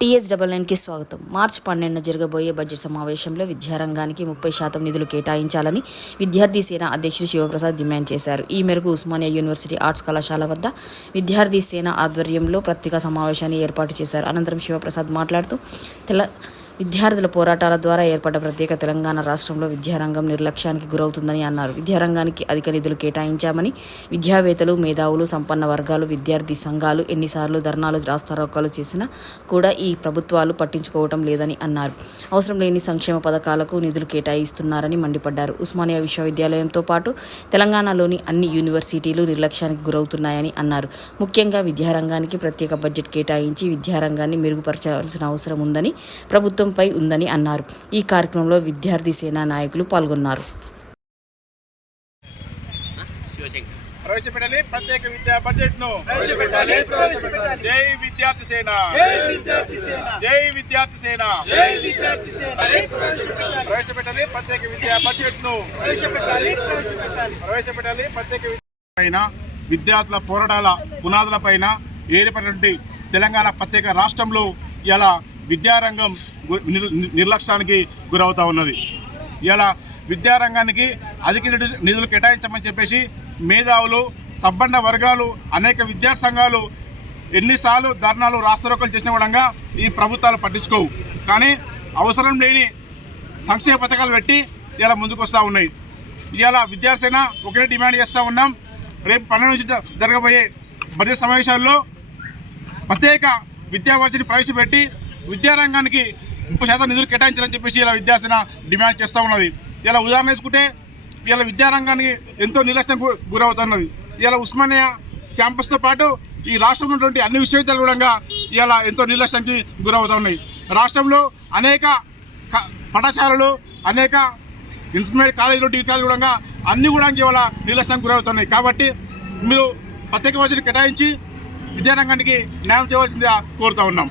TS double నైన్కి స్వాగతం. మార్చి పన్నెండున జరగబోయే బడ్జెట్ సమావేశంలో విద్యారంగానికి ముప్పై శాతం నిధులు కేటాయించాలని విద్యార్థి సేన అధ్యక్షుడు శివప్రసాద్ డిమాండ్ చేశారు. ఈ మేరకు ఉస్మానియా యూనివర్సిటీ ఆర్ట్స్ కళాశాల వద్ద విద్యార్థి సేన ఆధ్వర్యంలో ప్రత్యేక సమావేశాన్ని ఏర్పాటు చేశారు. అనంతరం శివప్రసాద్ మాట్లాడుతూ తెల విద్యార్థుల పోరాటాల ద్వారా ఏర్పడ్డ ప్రత్యేక తెలంగాణ రాష్ట్రంలో విద్యారంగం నిర్లక్ష్యానికి గురవుతుందని అన్నారు. విద్యారంగానికి అధిక నిధులు కేటాయించామని విద్యావేత్తలు మేధావులు సంపన్న వర్గాలు విద్యార్థి సంఘాలు ఎన్నిసార్లు ధర్నాలు రాస్తారోకాలు చేసినా కూడా ఈ ప్రభుత్వాలు పట్టించుకోవటం లేదని అన్నారు. అవసరం లేని సంక్షేమ పథకాలకు నిధులు కేటాయిస్తున్నారని మండిపడ్డారు. ఉస్మానియా విశ్వవిద్యాలయంతో పాటు తెలంగాణలోని అన్ని యూనివర్సిటీలు నిర్లక్ష్యానికి గురవుతున్నాయని అన్నారు. ముఖ్యంగా విద్యారంగానికి ప్రత్యేక బడ్జెట్ కేటాయించి విద్యారంగాన్ని మెరుగుపరచాల్సిన అవసరం ఉందని ప్రభుత్వం ప్రభుత్వంపై ఉందని అన్నారు. ఈ కార్యక్రమంలో విద్యార్థి సేనా నాయకులు పాల్గొన్నారు. శివశంకర్ ప్రవేశపెట్టాలి. ప్రత్యేక విద్యా బడ్జెట్ను జై విద్యార్థి సేన. జై విద్యార్థి సేన. జై విద్యార్థి సేన. జై విద్యార్థి సేన. ప్రవేశపెట్టాలి. ప్రత్యేక విద్యా బడ్జెట్ను ప్రవేశపెట్టాలి. ప్రత్యేక విద్యా పైన విద్యార్థుల పోరాటాల పునాదుల పైన ఏర్పడినటువంటి తెలంగాణ ప్రత్యేక రాష్ట్రంలో ఇలా విద్యారంగం గు- నిర్లక్ష్యానికి గురవుతూ ఉన్నది. ఇలా విద్యారంగానికి అధిక నిధులు కేటాయించమని చెప్పేసి మేధావులు సబ్బండ వర్గాలు అనేక విద్యా సంఘాలు ఎన్నిసార్లు ధర్నాలు రాస్తారోకలు చేసిన విధంగా ఈ ప్రభుత్వాలు పట్టించుకోవు. కానీ అవసరం లేని సంక్షేమ పథకాలు పెట్టి ఇలా ముందుకు వస్తూ ఉన్నాయి. ఇవాళ విద్యార్థిన ఒకటే డిమాండ్ చేస్తూ ఉన్నాం. రేపు పన్నెండు నుంచి జరగబోయే బడ్జెట్ సమావేశాల్లో ప్రత్యేక విద్యా ప్రవేశపెట్టి విద్యారంగానికి ముప్పై శాతం నిధులు కేటాయించాలని చెప్పేసి ఇలా విద్యార్థిన డిమాండ్ చేస్తూ ఉన్నది. ఇలా ఉదాహరణ తీసుకుంటే ఇలా విద్యారంగానికి ఎంతో నిర్లక్ష్యం గు- గురవుతున్నది. ఇలా ఉస్మానియా క్యాంపస్తో పాటు ఈ రాష్ట్రంలో ఉన్నటువంటి అన్ని విశ్వవిద్యాలయాలు కూడా ఇలా ఎంతో నిర్లక్ష్యానికి గురవుతూ ఉన్నాయి రాష్ట్రంలో అనేక పాఠశాలలు అనేక ఇంటర్మీడియట్ కాలేజీలు డిగ్రీ కాలేజీలు కూడా అన్ని కూడా ఇవాళ నిర్లక్ష్యం గురవుతున్నాయి. కాబట్టి మీరు ప్రత్యేక బడ్జెట్ కేటాయించి విద్యారంగానికి న్యాయం చేయవలసిందిగా కోరుతా ఉన్నాం.